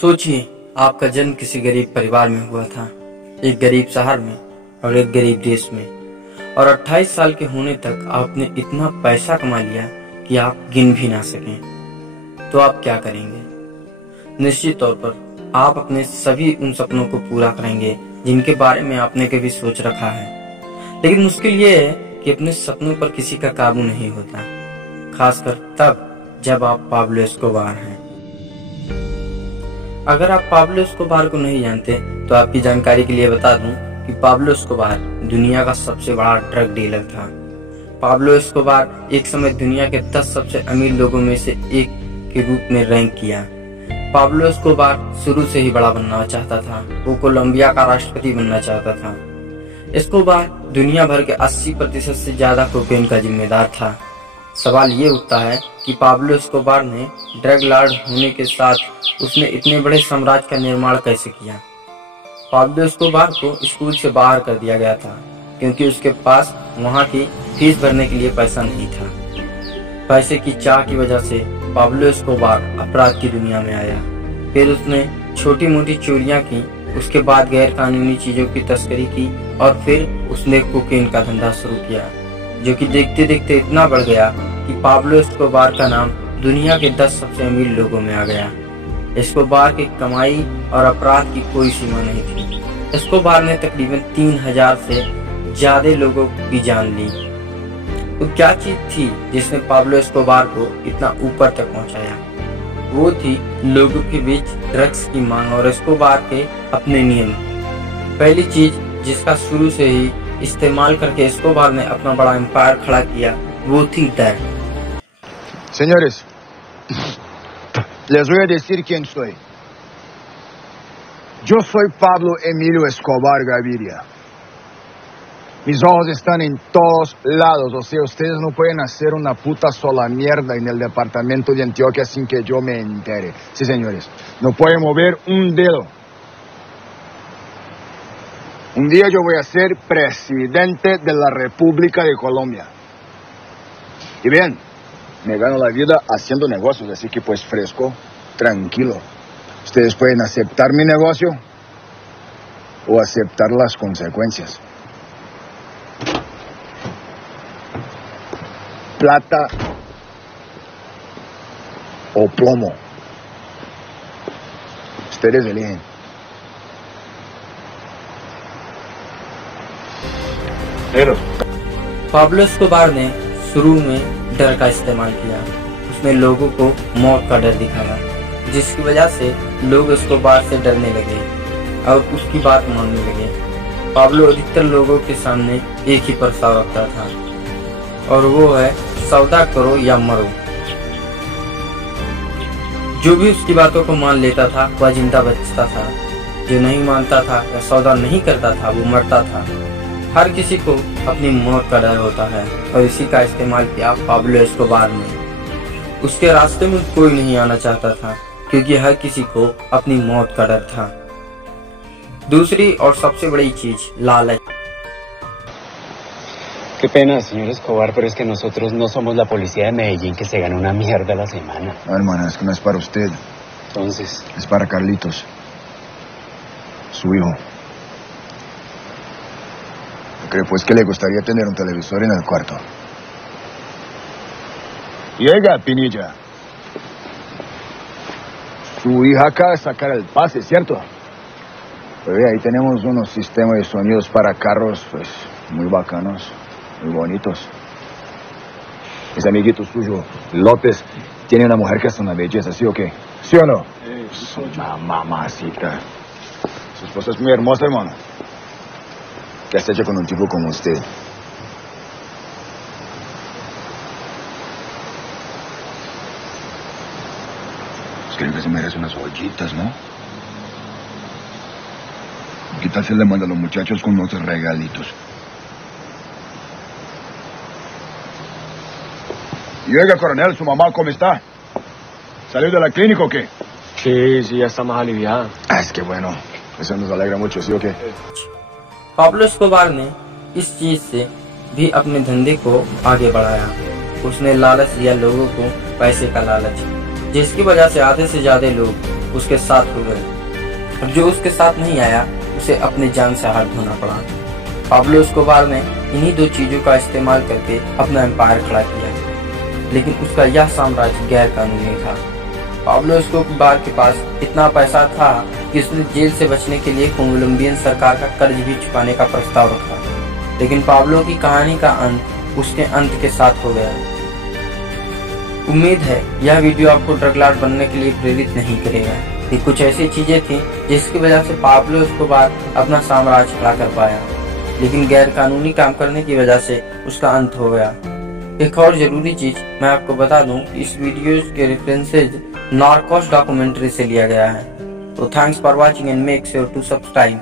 सोचिए, आपका जन्म किसी गरीब परिवार में हुआ था, एक गरीब शहर में और एक गरीब देश में, और 28 साल के होने तक आपने इतना पैसा कमा लिया कि आप गिन भी ना सकें। तो आप क्या करेंगे? निश्चित तौर पर आप अपने सभी उन सपनों को पूरा करेंगे जिनके बारे में आपने कभी सोच रखा है। लेकिन मुश्किल ये है कि अपने सपनों पर किसी का काबू नहीं होता, खासकर तब जब आप पाब्लो एस्कोबार हैं। अगर आप पाब्लो एस्कोबार को नहीं जानते तो आपकी जानकारी के लिए बता दूं कि पाब्लो एस्कोबार दुनिया का सबसे बड़ा ड्रग डीलर था। पाब्लो एस्कोबार एक समय दुनिया के 10 सबसे अमीर लोगों में से एक के रूप में रैंक किया। पाब्लो एस्कोबार शुरू से ही बड़ा बनना चाहता था। वो कोलंबिया का राष्ट्रपति बनना चाहता था। एस्कोबार दुनिया भर के 80% से ज्यादा कोकेन का जिम्मेदार था। सवाल ये उठता है कि पाब्लो एस्कोबार ने ड्रग लॉर्ड होने के साथ उसने इतने बड़े साम्राज्य का निर्माण कैसे किया। पाब्लो एस्कोबार को स्कूल से बाहर कर दिया गया था क्योंकि उसके पास वहां की फीस भरने के लिए पैसा नहीं था। पैसे की चाह की वजह से पाब्लो एस्कोबार अपराध की दुनिया में आया। फिर उसने छोटी मोटी चोरियां की, उसके बाद गैर कानूनी चीजों की तस्करी की और फिर उसने कोकेन का धंधा शुरू किया, जो कि देखते देखते इतना बढ़ गया कि पाब्लो एस्कोबार का नाम दुनिया के 10 सबसे अमीर लोगों में आ गया। एस्कोबार की कमाई और अपराध की कोई सीमा नहीं थी। एस्कोबार ने तकरीबन 3000 से ज्यादा लोगों की जान ली। वो क्या चीज थी जिसने पाब्लो एस्कोबार को इतना ऊपर तक पहुंचाया? वो थी लोगों के बीच ड्रग्स की मांग और एस्कोबार के अपने नियम। पहली चीज जिसका शुरू से ही इस्तेमाल करके एस्कोबार ने अपना बड़ा एम्पायर खड़ा किया, वो थी डर। Señores, les voy a decir quién soy. Yo soy Pablo Emilio Escobar Gaviria. Mis ojos están en todos lados, o sea, ustedes no pueden hacer una puta sola mierda en el departamento de Antioquia sin que yo me entere. Sí, señores, no pueden mover un dedo. Un día yo voy a ser presidente de la República de Colombia. Y bien, me gano la vida haciendo negocios, así que pues fresco, tranquilo. Ustedes pueden aceptar mi negocio o aceptar las consecuencias. Plata o plomo. Ustedes eligen. Pablo Escobar ने शुरू में डर का इस्तेमाल किया। उसने लोगों को मौत का डर दिखाया, जिसकी वजह से लोग एस्कोबार से डरने लगे और उसकी बात मानने लगे। पाब्लो अधिकतर लोगों के सामने एक ही प्रस्ताव रखता था, और वो है सौदा करो या मरो। जो भी उसकी बातों को मान लेता था वह जिंदा बचता था, जो नहीं मानता था या सौदा नहीं करता था वो मरता था। हर किसी को अपनी मौत का डर होता है और इसी का इस्तेमाल किया पाब्लो एस्कोबार ने। उसके रास्ते में कोई नहीं आना चाहता था क्योंकि हर किसी को अपनी मौत का डर था। दूसरी और सबसे बड़ी चीज लालच। Qué pena, señor Escobar, pero es que nosotros no somos la policía de Medellín que se gana una mierda a la semana. No, hermana, es que no es para usted. Entonces, Es para Carlitos, su hijo. Creo pues que le gustaría tener un televisor en el cuarto. Y ella, Pinilla, su hija acaba de sacar el pase, ¿cierto? Pues ahí tenemos unos sistemas de sonidos para carros, pues, muy bacanos, muy bonitos. Ese amiguito suyo, López, tiene una mujer que es una belleza, ¿sí o qué? ¿Sí o no? Es una mamacita. Su esposa es muy hermosa, hermano. ¿Qué has hecho con un tipo como usted? Pues creo que se merece unas ollitas, ¿no? ¿Qué tal se le manda a los muchachos con unos regalitos? Y oiga, coronel, ¿su mamá cómo está? ¿Salió de la clínica o qué? Sí, ya está más aliviada. Ah, es que bueno, eso nos alegra mucho, ¿sí o qué? Pablo Escobar ने इस चीज से भी अपने धंधे को आगे बढ़ाया। उसने लालच दिया लोगों को, पैसे का लालच। जिसकी वजह से आधे से ज्यादा लोग उसके साथ हो गए और जो उसके साथ नहीं आया उसे अपनी जान से हाथ धोना पड़ा। पाब्लो एस्कोबार ने इन्हीं दो चीजों का इस्तेमाल करके अपना एम्पायर खड़ा किया, लेकिन उसका यह साम्राज्य गैर कानूनी था। पाब्लो एस्कोबार के पास इतना पैसा था कि उसने जेल से बचने के लिए कोलंबियन सरकार का कर्ज भी चुकाने का प्रस्ताव रखा, लेकिन पाब्लो की कहानी का अंत उसके अंत के साथ हो गया। उम्मीद है यह वीडियो आपको ड्रग लॉर्ड बनने के लिए प्रेरित नहीं करेगा। ये कुछ ऐसी चीजें थी जिसकी वजह से पाब्लो एस्कोबार अपना साम्राज्य खड़ा कर पाया, लेकिन गैर कानूनी काम करने की वजह से उसका अंत हो गया। एक और जरूरी चीज मैं आपको बता दूं कि इस वीडियो के रेफरेंसेज नार्कोस डॉक्यूमेंट्री से लिया गया है। तो thanks for watching and make sure to subscribe.